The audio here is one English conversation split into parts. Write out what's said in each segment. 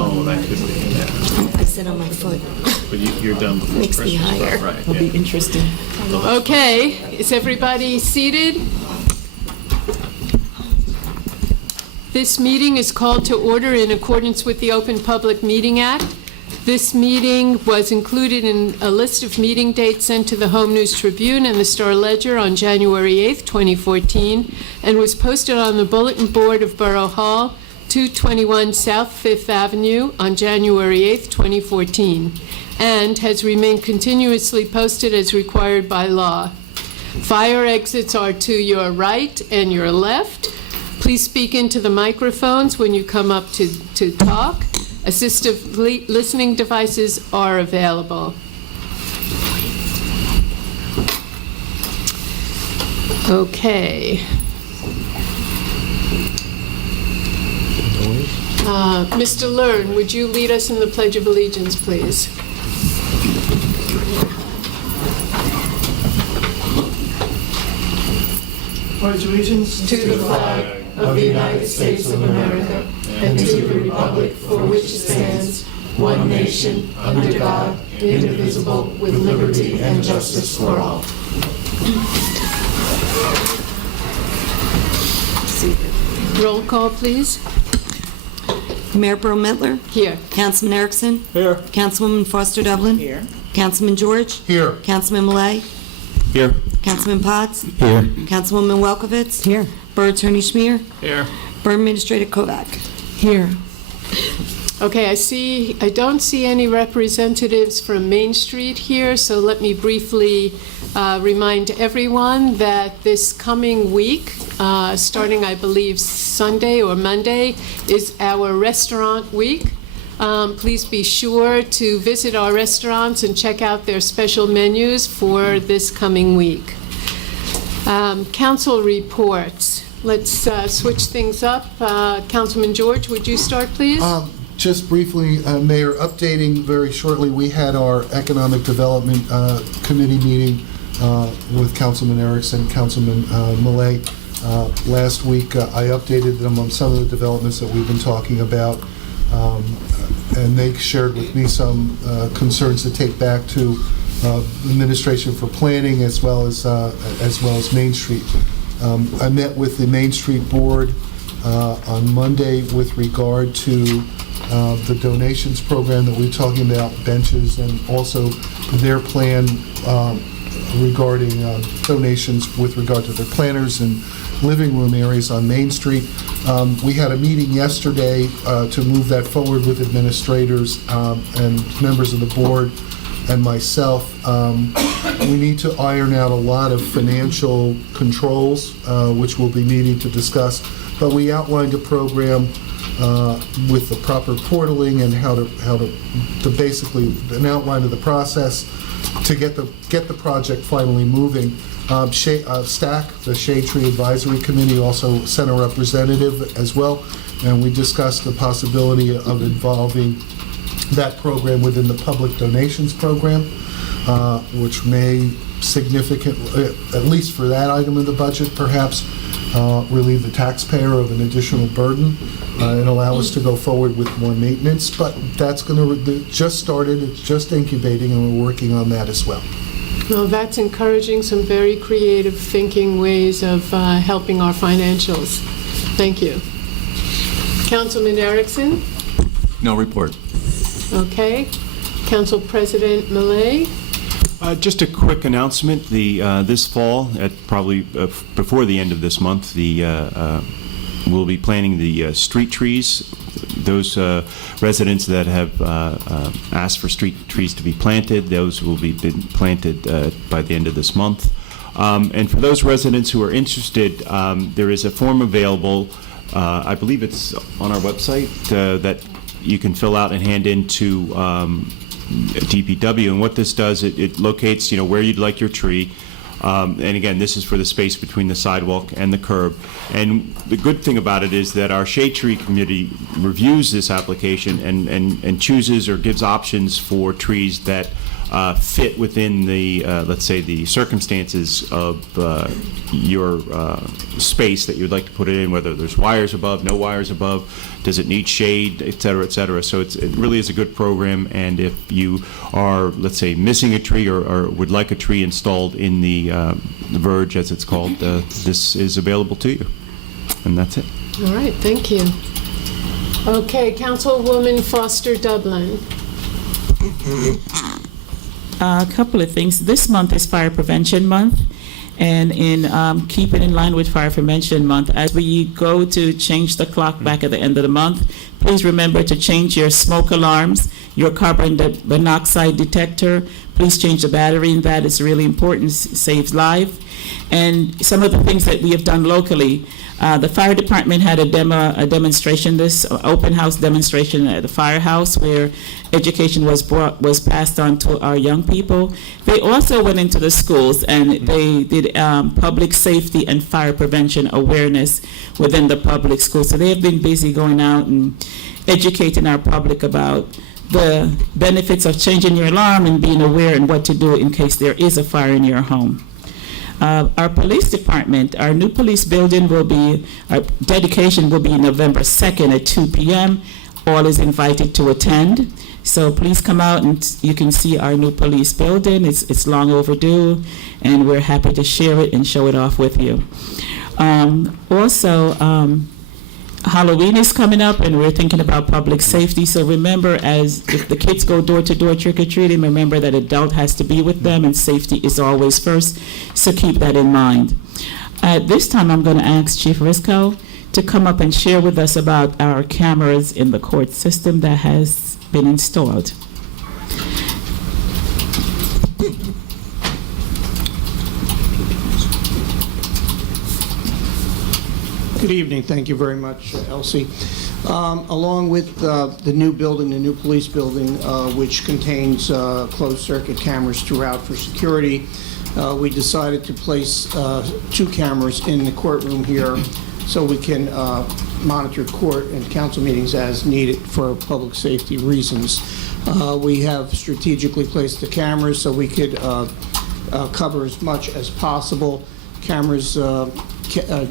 Oh, that could be, yeah. I sit on my foot. But you're done before Makes me Christmas, higher. right? It'll Yeah. be interesting. Okay, is everybody seated? This meeting is called to order in accordance with the Open Public Meeting Act. This meeting was included in a list of meeting dates sent to the Home News Tribune and the Star Ledger on January 8th, 2014, and was posted on the bulletin board of Borough Hall, 221 South Fifth Avenue on January 8th, 2014, and has remained continuously posted as required by law. Fire exits are to your right and your left. Please speak into the microphones when you come up to talk. Assistive listening devices are available. Okay. Mr. Learn, would you lead us in the Pledge of Allegiance, please? Pledge allegiance To the flag of the United States of America and to the republic for which it stands, one nation, under God, indivisible, with liberty and justice for all. Roll call, please. Mayor Burr-Mittler, Here. Councilman Erickson, here. Councilwoman Foster Dublin, Here. Councilman George, Here. Councilman Millay, Here. Councilman Potts, Here. Councilwoman Welkowitz, Here. Borough Attorney Schmier, Here. Borough Administrator Kovac. Here. Okay, I don't see any representatives from Main Street here, so let me briefly remind everyone that this coming week, starting, I believe, Sunday or Monday, is our restaurant week. Please be sure to visit our restaurants and check out their special menus for this coming week. Council reports. Let's switch things up. Councilman George, would you start, please? Just briefly, Mayor, updating very shortly, we had our Economic Development Committee meeting with Councilman Erickson, Councilman Millay. Last week, I updated them on some of the developments that we've been talking about, and they shared with me some concerns to take back to Administration for Planning as well as Main Street. I met with the Main Street Board on Monday with regard to the donations program that we're talking about, benches, and also their plan regarding donations with regard to their planters and living room areas on Main Street. We had a meeting yesterday to move that forward with administrators and members of the board and myself. We need to iron out a lot of financial controls, which we'll be needing to discuss, but we outlined a program with the proper portaling and how to basically an outline of the process to get the project finally moving. STAC, the Shade Tree Advisory Committee, also sent a representative as well, and we discussed the possibility of involving that program within the public donations program, which may significantly, at least for that item in the budget, perhaps relieve the taxpayer of an additional burden and allow us to go forward with more maintenance. But that's going to just started, it's just incubating, and we're working on that as well. Well, that's encouraging, some very creative thinking ways of helping our financials. Thank you. Councilman Erickson? No report. Okay. Council President Millay? Just a quick announcement. This fall, at probably before the end of this month, we'll be planting the street trees. Those residents that have asked for street trees to be planted, those will be planted by the end of this month. And for those residents who are interested, there is a form available. I believe it's on our website that you can fill out and hand in to DPW. And what this does, it locates, where you'd like your tree. And again, this is for the space between the sidewalk and the curb. And the good thing about it is that our Shade Tree Committee reviews this application and chooses or gives options for trees that fit within the, let's say, the circumstances of your space that you'd like to put it in, whether there's wires above, no wires above, does it need shade, et cetera, et cetera. So it really is a good program, and if you are, let's say, missing a tree or would like a tree installed in the verge, as it's called, this is available to you. And that's it. All right, thank you. Okay, Councilwoman Foster Dublin. A couple of things. This month is Fire Prevention Month, and in keeping in line with Fire Prevention Month, as we go to change the clock back at the end of the month, please remember to change your smoke alarms, your carbon monoxide detector. Please change the battery in that. It's really important. It saves life. And some of the things that we have done locally, the fire department had a demonstration, this open house demonstration at the firehouse, where education was passed on to our young people. They also went into the schools and they did public safety and fire prevention awareness within the public schools. So they have been busy going out and educating our public about the benefits of changing your alarm and being aware and what to do in case there is a fire in your home. Our police department, our new police building our dedication will be November 2nd at 2 p.m. All is invited to attend. So please come out and you can see our new police building. It's long overdue, and we're happy to share it and show it off with you. Halloween is coming up, and we're thinking about public safety. So remember, if the kids go door to door trick-or-treating, remember that adult has to be with them, and safety is always first. So keep that in mind. At this time, I'm going to ask Chief Risco to come up and share with us about our cameras in the court system that has been installed. Good evening. Thank you very much, Elsie. Along with the new building, the new police building, which contains closed-circuit cameras throughout for security, we decided to place 2 cameras in the courtroom here so we can monitor court and council meetings as needed for public safety reasons. We have strategically placed the cameras so we could cover as much as possible. Cameras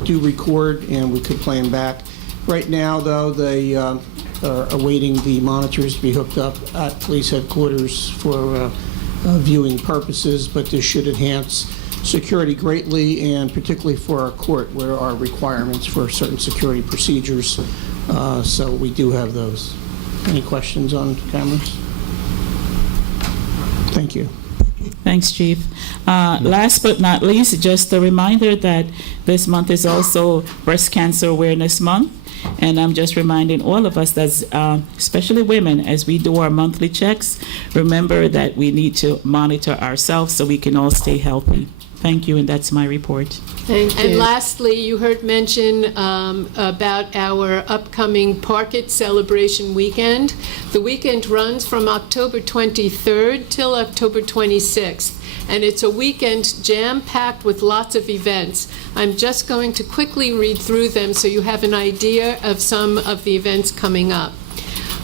do record, and we could play them back. Right now, though, they are awaiting the monitors to be hooked up at police headquarters for viewing purposes, but this should enhance security greatly, and particularly for our court, where our requirements for certain security procedures. So we do have those. Any questions on cameras? Thank you. Thanks, Chief. Last but not least, just a reminder that this month is also Breast Cancer Awareness Month. And I'm just reminding all of us, that, especially women, as we do our monthly checks, remember that we need to monitor ourselves so we can all stay healthy. Thank you, and that's my report. Thank you. And lastly, you heard mention about our upcoming Park It Celebration Weekend. The weekend runs from October 23rd till October 26th, and it's a weekend jam-packed with lots of events. I'm just going to quickly read through them so you have an idea of some of the events coming up.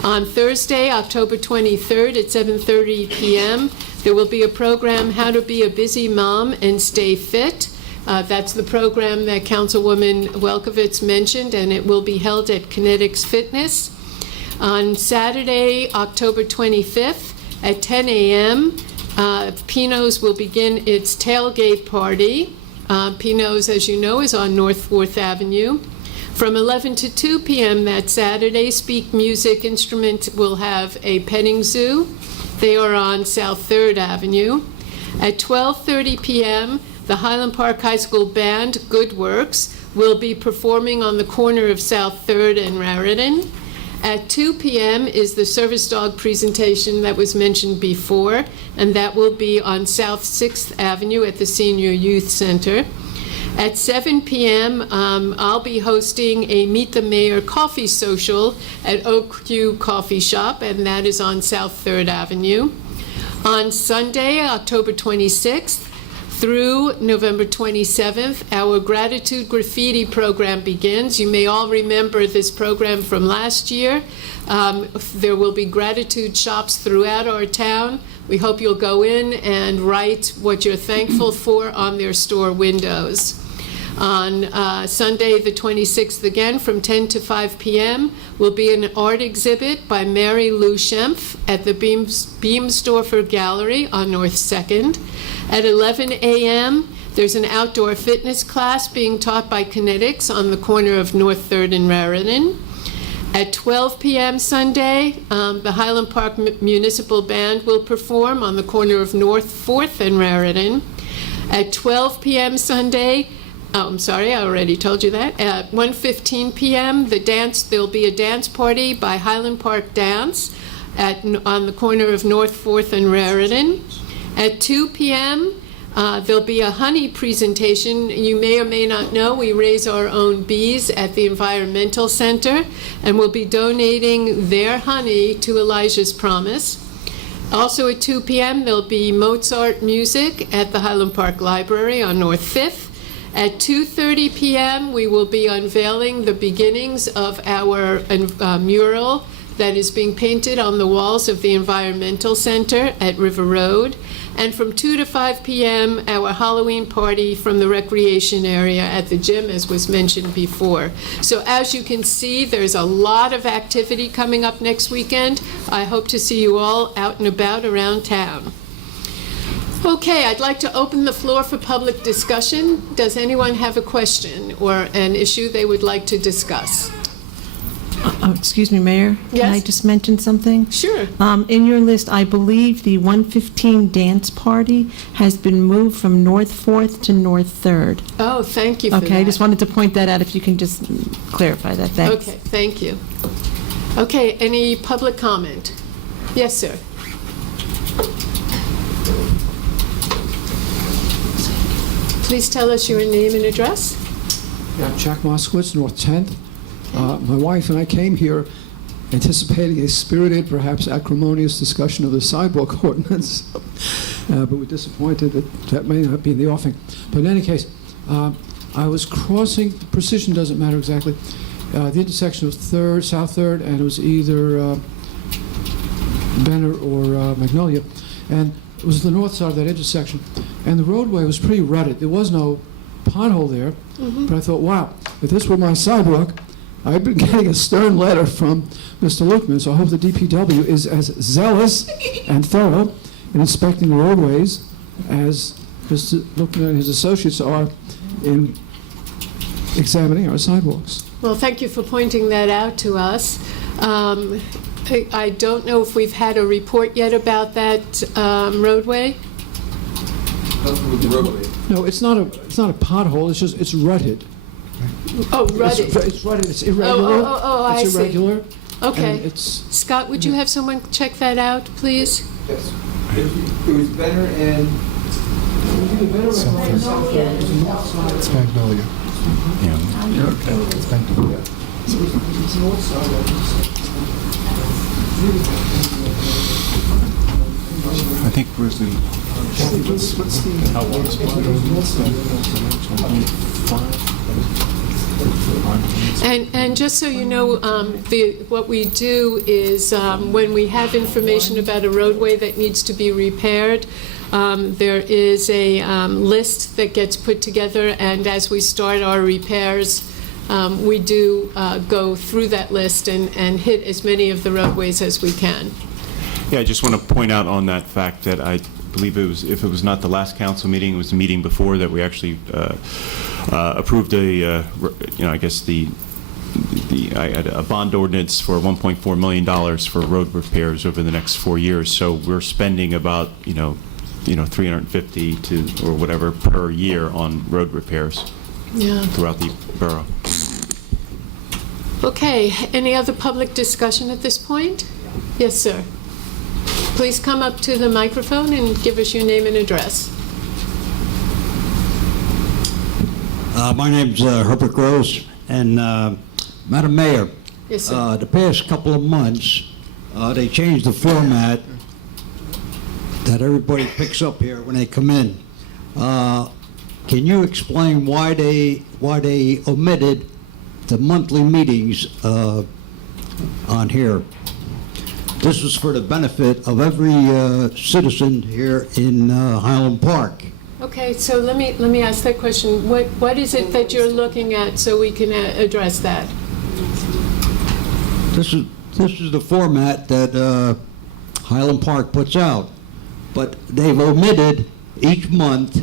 On Thursday, October 23rd at 7:30 p.m., there will be a program, How to Be a Busy Mom and Stay Fit. That's the program that Councilwoman Welkowitz mentioned, and it will be held at Kinetics Fitness. On Saturday, October 25th at 10 a.m., Pino's will begin its tailgate party. Pino's, as you know, is on North 4th Avenue. From 11 to 2 p.m. that Saturday, Speak Music Instrument will have a petting zoo. They are on South 3rd Avenue. At 12:30 p.m., the Highland Park High School Band, Good Works, will be performing on the corner of South 3rd and Raritan. At 2 p.m. is the service dog presentation that was mentioned before, and that will be on South 6th Avenue at the Senior Youth Center. At 7 p.m., I'll be hosting a Meet the Mayor coffee social at Oak View Coffee Shop, and that is on South 3rd Avenue. On Sunday, October 26th, through November 27th. Our Gratitude Graffiti program begins. You may all remember this program from last year. There will be gratitude shops throughout our town. We hope you'll go in and write what you're thankful for on their store windows. On Sunday, the 26th, again, from 10 to 5 p.m., will be an art exhibit by Mary Lou Schempf at the Beamsdorfer Gallery on North 2nd. At 11 a.m., there's an outdoor fitness class being taught by Kinetics on the corner of North 3rd and Raritan. At 12 p.m. Sunday, the Highland Park Municipal Band will perform on the corner of North 4th and Raritan. At 12 p.m. Sunday, I'm sorry, I already told you that. At 1:15 p.m., there'll be a dance party by Highland Park Dance on the corner of North 4th and Raritan. At 2 p.m., there'll be a honey presentation. You may or may not know we raise our own bees at the Environmental Center, and we'll be donating their honey to Elijah's Promise. Also at 2 p.m., there'll be Mozart music at the Highland Park Library on North 5th. At 2:30 p.m., we will be unveiling the beginnings of our mural that is being painted on the walls of the Environmental Center at River Road. And from 2 to 5 p.m., our Halloween party from the recreation area at the gym, as was mentioned before. So as you can see, there's a lot of activity coming up next weekend. I hope to see you all out and about around town. Okay, I'd like to open the floor for public discussion. Does anyone have a question or an issue they would like to discuss? Excuse me, Mayor? Yes? Can I just mention something? Sure. In your list, I believe the 1:15 dance party has been moved from North 4th to North 3rd. Oh, thank you for that. Okay, I just wanted to point that out, if you can just clarify that. Thanks. Okay, thank you. Okay, any public comment? Yes, sir. Please tell us your name and address. Yeah, Jack Moskowitz, North 10th. My wife and I came here anticipating a spirited, perhaps acrimonious discussion of the sidewalk ordinance, but we're disappointed that may not be in the offing. But in any case, I was crossing, precision doesn't matter exactly, the intersection of South 3rd, and it was either Benner or Magnolia, and it was the north side of that intersection, and the roadway was pretty rutted. There was no pothole there, but I thought, wow, if this were my sidewalk, I've been getting a stern letter from Mr. Lukeman, so I hope the DPW is as zealous and thorough in inspecting the roadways as Mr. Lukeman and his associates are in examining our sidewalks. Well, thank you for pointing that out to us. I don't know if we've had a report yet about that roadway. No, it's not a pothole. It's rutted. Oh, rutted. It's rutted. It's irregular. I see. It's irregular. Okay. And it's Scott, would you have someone check that out, please? Yes. It was Benner and... It's Magnolia. Yeah. It's Magnolia. I think where's the... And just so you know, what we do is when we have information about a roadway that needs to be repaired, there is a list that gets put together, and as we start our repairs, we do go through that list and hit as many of the roadways as we can. Yeah, I just want to point out on that fact that I believe it was, if it was not the last council meeting, it was the meeting before that we actually approved a, I guess I had a bond ordinance for $1.4 million for road repairs over the next 4 years. So we're spending about, 350 to or whatever per year on road repairs throughout the borough. Okay, any other public discussion at this point? Yes, sir. Please come up to the microphone and give us your name and address. My name's Herbert Gross, and Madam Mayor, Yes, sir. the past couple of months, they changed the format that everybody picks up here when they come in. Can you explain why they omitted the monthly meetings on here? This is for the benefit of every citizen here in Highland Park. Okay, so let me ask that question. What is it that you're looking at so we can address that? This is the format that Highland Park puts out, but they've omitted each month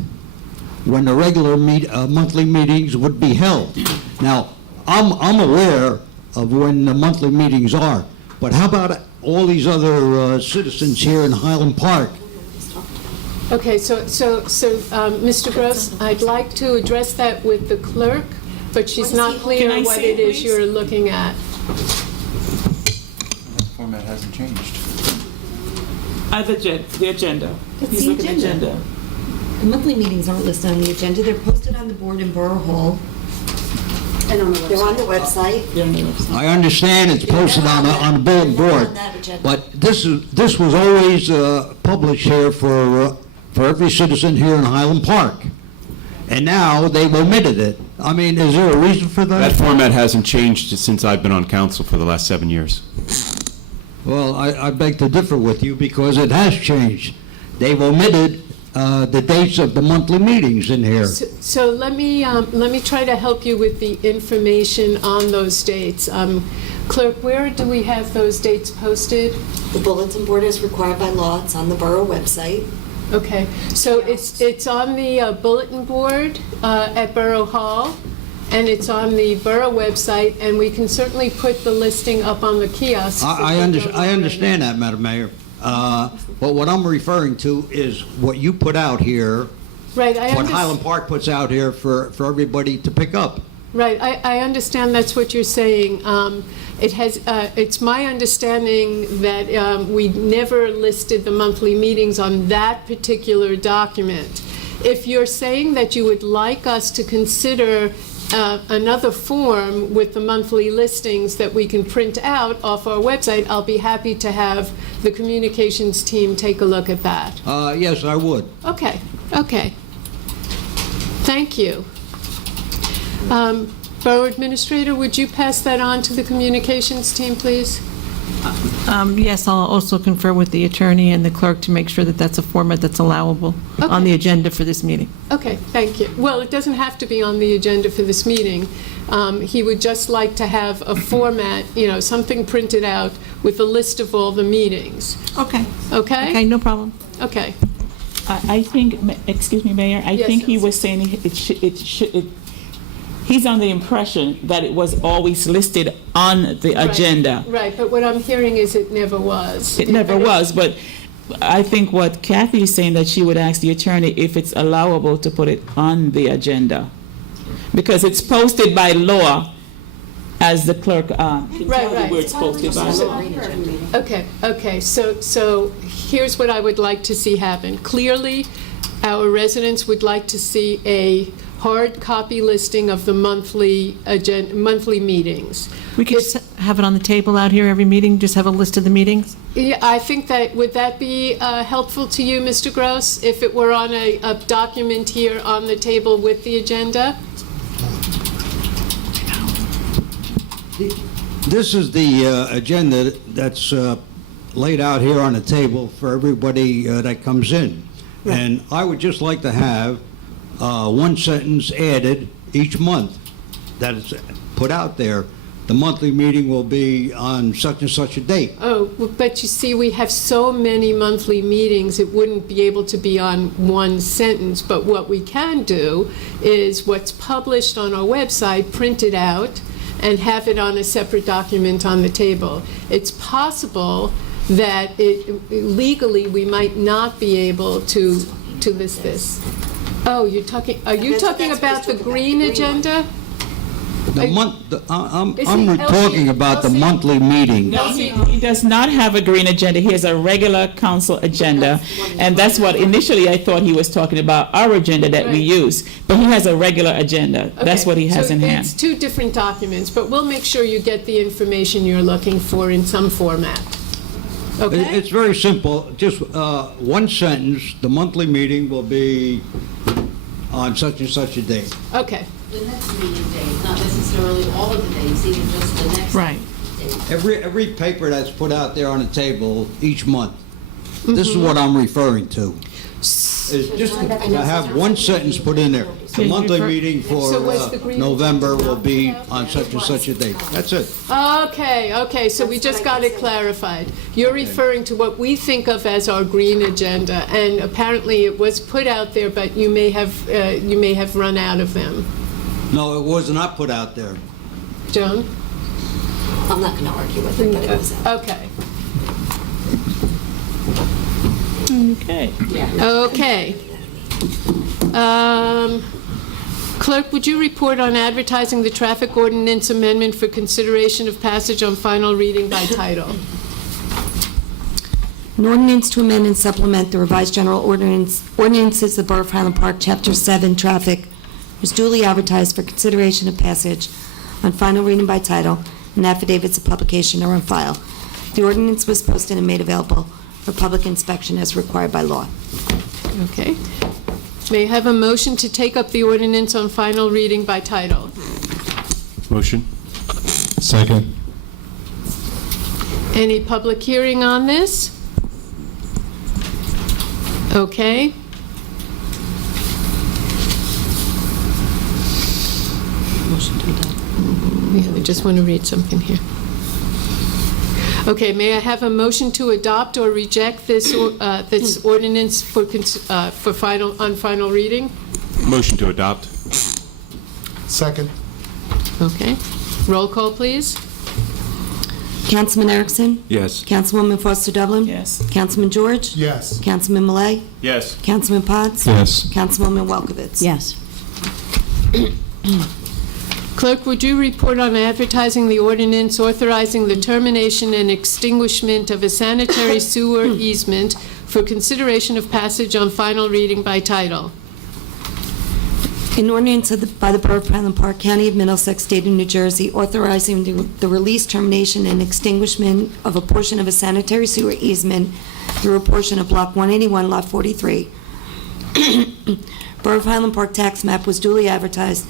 when the regular monthly meetings would be held. Now, I'm aware of when the monthly meetings are, but how about all these other citizens here in Highland Park? Okay, so Mr. Gross, I'd like to address that with the clerk, but she's not Can clear I what see it it, is please? you're looking at. The format hasn't changed. The agenda. It's He's the looking at agenda. The monthly meetings aren't listed on the agenda. They're posted on the board in Borough Hall. And on the website. They're on the website. Yeah, on the website. I understand it's posted on the bulletin They're not board, on that agenda. but this was always published here for every citizen here in Highland Park. And now they've omitted it. I mean, is there a reason for That that? format hasn't changed since I've been on council for the last 7 years. Well, I beg to differ with you because it has changed. They've omitted the dates of the monthly meetings in here. So let me try to help you with the information on those dates. Clerk, where do we have those dates posted? The bulletin board is required by law. It's on the borough website. Okay, so it's on the bulletin board at Borough Hall, and it's on the borough website, and we can certainly put the listing up on the kiosk. I understand that, Madam Mayor. But what I'm referring to is what you put out here, Right, I what understand. Highland Park puts out here for everybody to pick up. Right, I understand that's what you're saying. It's my understanding that we never listed the monthly meetings on that particular document. If you're saying that you would like us to consider another form with the monthly listings that we can print out off our website, I'll be happy to have the communications team take a look at that. Yes, I would. Okay. Thank you. Borough Administrator, would you pass that on to the communications team, please? Yes, I'll also confer with the attorney and the clerk to make sure that that's a format that's allowable on Okay. the agenda for this meeting. Okay, thank you. Well, it doesn't have to be on the agenda for this meeting. He would just like to have a format, something printed out with a list of all the meetings. Okay. Okay? Okay, no problem. Okay. I think, excuse me, Mayor, I Yes, think he Elsie. was saying he's on the impression that it was always listed on the agenda. Right, but what I'm hearing is it never was. It never was, but I think what Kathy is saying, that she would ask the attorney if it's allowable to put it on the agenda. Because it's posted by law, as the clerk can tell you Right. where it's posted by law. Okay, so here's what I would like to see happen. Clearly, our residents would like to see a hard copy listing of the monthly meetings. We could just have it on the table out here every meeting, just have a list of the meetings? Yeah, I think would that be helpful to you, Mr. Gross, if it were on a document here on the table with the agenda? This is the agenda that's laid out here on the table for everybody that comes in. And I would just like to have one sentence added each month that is put out there. The monthly meeting will be on such and such a date. Oh, but you see, we have so many monthly meetings, it wouldn't be able to be on one sentence. But what we can do is what's published on our website, print it out, and have it on a separate document on the table. It's possible that legally we might not be able to list this. Oh, are you talking about the green agenda? I'm Is he- talking about the Elsie? monthly meeting. No, he does not have a green agenda. He has a regular council agenda. And that's what initially I thought he was talking about, our agenda that we Right. use. But he has a regular agenda. That's Okay, what he has so in hand. It's two different documents, but we'll make sure you get the information you're looking for in some format. Okay? It's very simple, just one sentence. The monthly meeting will be on such and such a date. Okay. The next meeting date, not necessarily all of the dates, even just the next Right. date. Every paper that's put out there on the table each month, this is what I'm referring to. It's just to have one sentence put in there. The monthly meeting for So was the green November will be agenda on such and such a date. That's it. Okay, so we just got it clarified. You're referring to what we think of as our green agenda, and apparently it was put out there, but you may have run out of them. No, it was not put out there. Joan? I'm not going to argue with it, but it was. Okay. Okay. Okay. Clerk, would you report on advertising the traffic ordinance amendment for consideration of passage on final reading by title? An ordinance to amend and supplement the revised general ordinances of the Borough of Highland Park, Chapter 7, Traffic, was duly advertised for consideration of passage on final reading by title, and affidavits of publication are on file. The ordinance was posted and made available for public inspection as required by law. Okay. May I have a motion to take up the ordinance on final reading by title? Motion? Second. Any public hearing on this? Okay. Motion to adopt. Yeah, I just want to read something here. Okay, may I have a motion to adopt or reject this ordinance for on final reading? Motion to adopt. Second. Okay. Roll call, please. Councilman Erickson? Yes. Councilwoman Foster Dublin? Yes. Councilman George? Yes. Councilman Malay? Yes. Councilman Potts? Yes. Councilwoman Welkowitz? Yes. Clerk, would you report on advertising the ordinance authorizing the termination and extinguishment of a sanitary sewer easement for consideration of passage on final reading by title? An ordinance by the Borough of Highland Park, County of Middlesex, State of New Jersey, authorizing the release, termination, and extinguishment of a portion of a sanitary sewer easement through a portion of Block 181, Lot 43. Borough of Highland Park tax map was duly advertised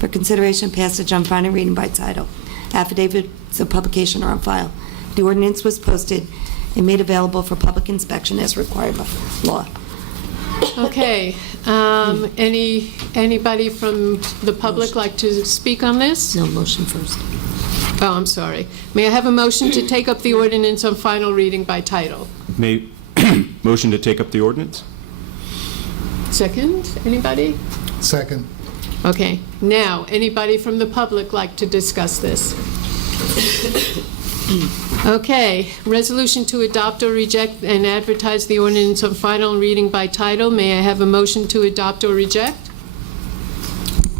for consideration and passage on final reading by title. Affidavits of publication are on file. The ordinance was posted and made available for public inspection as required by law. Okay. Anybody from the public like to speak on this? No, motion first. Oh, I'm sorry. May I have a motion to take up the ordinance on final reading by title? Motion to take up the ordinance? Second? Anybody? Second. Okay. Now, anybody from the public like to discuss this? Okay. Resolution to adopt or reject and advertise the ordinance on final reading by title. May I have a motion to adopt or reject?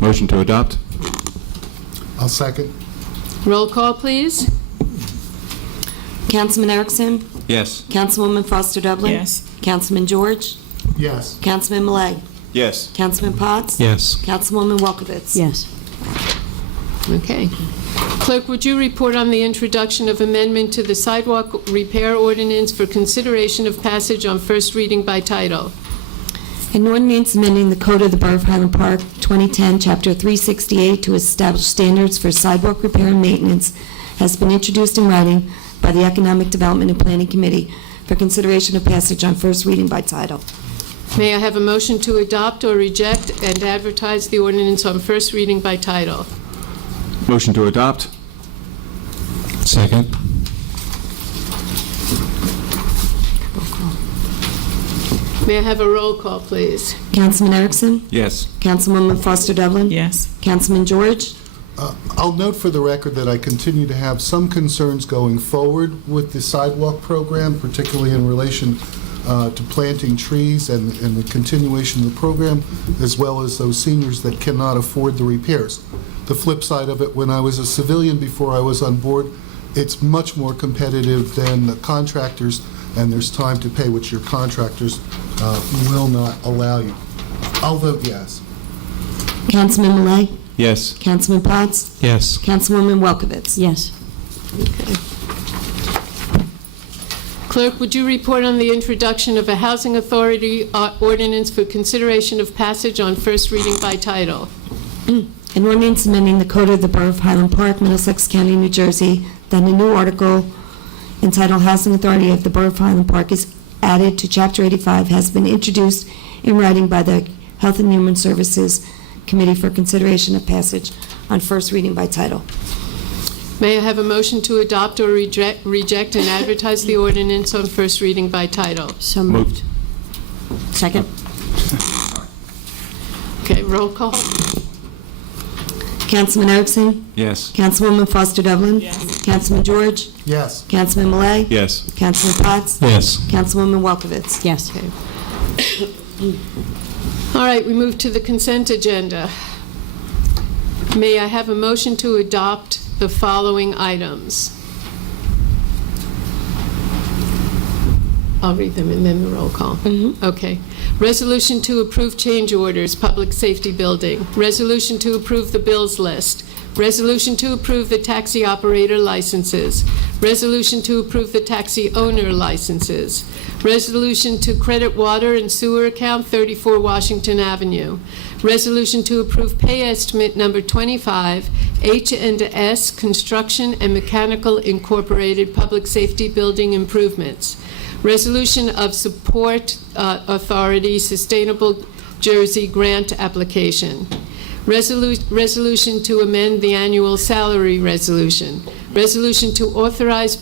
Motion to adopt? I'll second. Roll call, please. Councilman Erickson? Yes. Councilwoman Foster Dublin? Yes. Councilman George? Yes. Councilman Malay? Yes. Councilman Potts? Yes. Councilwoman Welkowitz? Yes. Okay. Clerk, would you report on the introduction of amendment to the sidewalk repair ordinance for consideration of passage on first reading by title? An ordinance amending the Code of the Borough of Highland Park, 2010, Chapter 368, to establish standards for sidewalk repair and maintenance has been introduced in writing by the Economic Development and Planning Committee for consideration of passage on first reading by title. May I have a motion to adopt or reject and advertise the ordinance on first reading by title? Motion to adopt? Second. May I have a roll call, please? Councilman Erickson? Yes. Councilwoman Foster Dublin? Yes. Councilman George? I'll note for the record that I continue to have some concerns going forward with the sidewalk program, particularly in relation to planting trees and the continuation of the program, as well as those seniors that cannot afford the repairs. The flip side of it, when I was a civilian before I was on board, it's much more competitive than the contractors, and there's time to pay, which your contractors will not allow you. I'll vote yes. Councilman Malay? Yes. Councilman Potts? Yes. Councilwoman Welkowitz? Yes. Okay. Clerk, would you report on the introduction of a housing authority ordinance for consideration of passage on first reading by title? An ordinance amending the code of the Borough of Highland Park, Middlesex County, New Jersey, that a new article entitled Housing Authority of the Borough of Highland Park is added to Chapter 85 has been introduced in writing by the Health and Human Services Committee for consideration of passage on first reading by title. May I have a motion to adopt or reject and advertise the ordinance on first reading by title? So moved. Second. Okay, roll call. Councilman Erickson? Yes. Councilwoman Foster Dublin? Yes. Councilman George? Yes. Councilman Malay? Yes. Councilman Potts? Yes. Councilwoman Welkowitz? Yes. All right, we move to the consent agenda. May I have a motion to adopt the following items? I'll read them and then the roll call. Okay. Resolution to approve change orders, public safety building. Resolution to approve the bills list. Resolution to approve the taxi operator licenses. Resolution to approve the taxi owner licenses. Resolution to credit water and sewer account 34 Washington Avenue. Resolution to approve pay estimate number 25, H&S Construction and Mechanical Incorporated Public Safety Building Improvements. Resolution of Support Authority Sustainable Jersey Grant Application. Resolution to amend the annual salary resolution. Resolution to authorize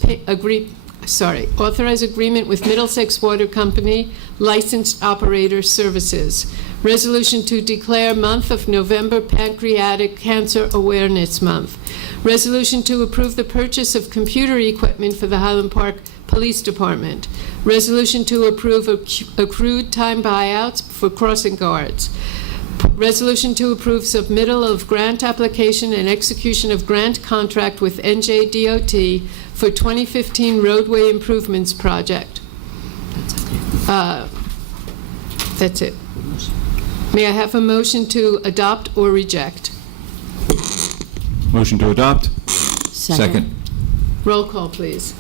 agreement with Middlesex Water Company, licensed operator services. Resolution to declare month of November Pancreatic Cancer Awareness Month. Resolution to approve the purchase of computer equipment for the Highland Park Police Department. Resolution to approve accrued time buyouts for crossing guards. Resolution to approve submittal of grant application and execution of grant contract with NJDOT for 2015 roadway improvements project. That's it. May I have a motion to adopt or reject? Motion to adopt? Second. Roll call, please.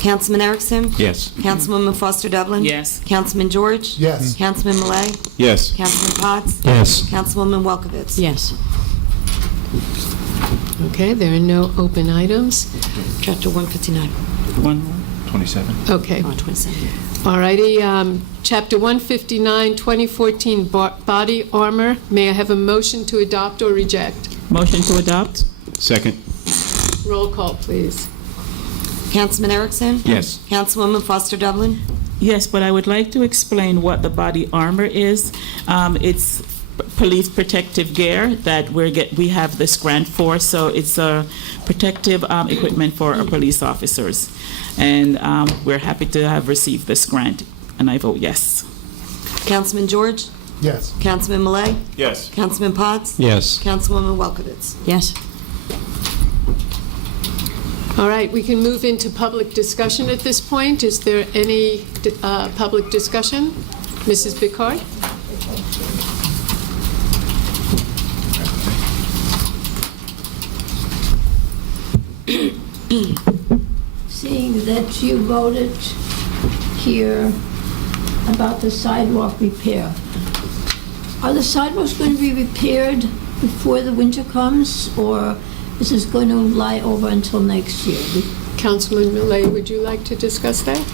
Councilman Erickson? Yes. Councilwoman Foster Dublin? Yes. Councilman George? Yes. Councilman Malay? Yes. Councilman Potts? Yes. Councilwoman Welkowitz? Yes. Okay, there are no open items. Chapter 159. One more. 27. Okay. Oh, 27. All righty. Chapter 159, 2014 body armor. May I have a motion to adopt or reject? Motion to adopt? Second. Roll call, please. Councilman Erickson? Yes. Councilwoman Foster Dublin? Yes, but I would like to explain what the body armor is. It's police protective gear that we have this grant for, so it's protective equipment for our police officers. And we're happy to have received this grant, and I vote yes. Councilman George? Yes. Councilman Malay? Yes. Councilman Potts? Yes. Councilwoman Welkowitz? Yes. All right, we can move into public discussion at this point. Is there any public discussion? Mrs. Picard? Seeing that you voted here about the sidewalk repair, are the sidewalks going to be repaired before the winter comes, or is this going to lie over until next year? Councilman Millet, would you like to discuss that?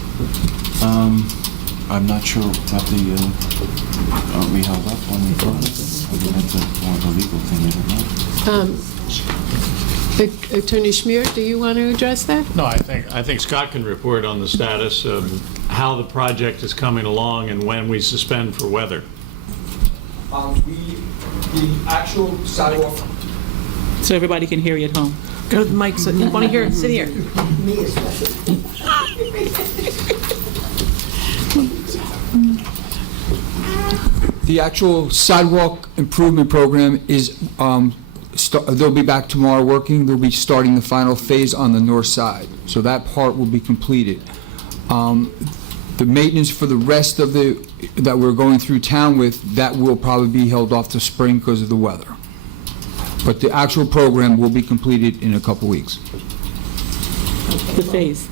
I'm not sure about the, aren't we held up on the front? I mean, that's more of a legal thing, isn't it? Attorney Schmier, do you want to address that? No, I think Scott can report on the status of how the project is coming along and when we suspend for weather. The actual sidewalk. So everybody can hear you at home. Go to the mic, so you want to hear it, sit here. Me especially. The actual sidewalk improvement program is, they'll be back tomorrow working. They'll be starting the final phase on the north side. So that part will be completed. The maintenance for the rest of that we're going through town with, that will probably be held off to spring because of the weather. But the actual program will be completed in a couple weeks. The phase.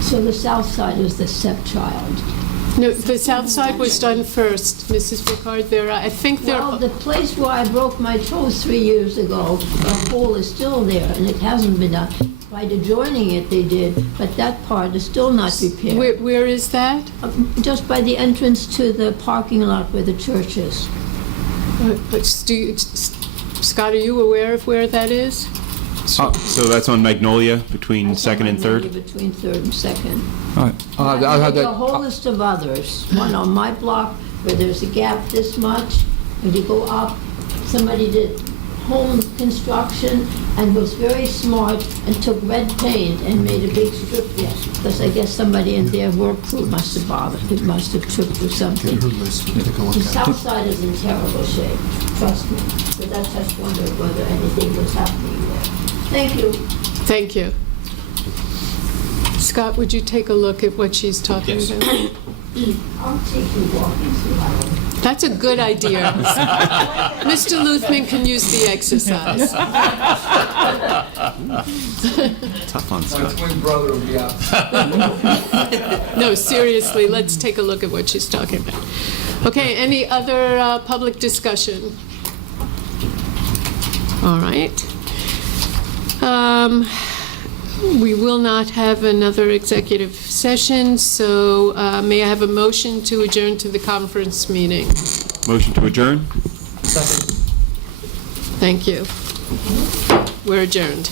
So the south side is the stepchild. No, the south side was done first, Mrs. Ricard. I think there. Well, the place where I broke my toes 3 years ago, the hole is still there, and it hasn't been done. By adjoining it, they did, but that part is still not repaired. Where is that? Just by the entrance to the parking lot where the church is. Scott, are you aware of where that is? So that's on Magnolia between Second and Third? Between Third and Second. All right. I'll have There's that. a whole list of others. One on my block where there's a gap this much. When you go up, somebody did home construction and was very smart and took red paint and made a big strip there. Because I guess somebody in their work crew must have bothered. It must have tripped or something. Get her list, we'll take a look The at it. south side is in terrible shape, trust me. But I just wondered whether anything was happening there. Thank you. Thank you. Scott, would you take a look at what she's talking about? I'll take you walking through. That's a good idea. Mr. Luthman can use the exercise. Tough on My Scott. twin brother will be out. No, seriously, let's take a look at what she's talking about. Okay, any other public discussion? All right. We will not have another executive session, so may I have a motion to adjourn to the conference meeting? Motion to adjourn? Thank you. We're adjourned.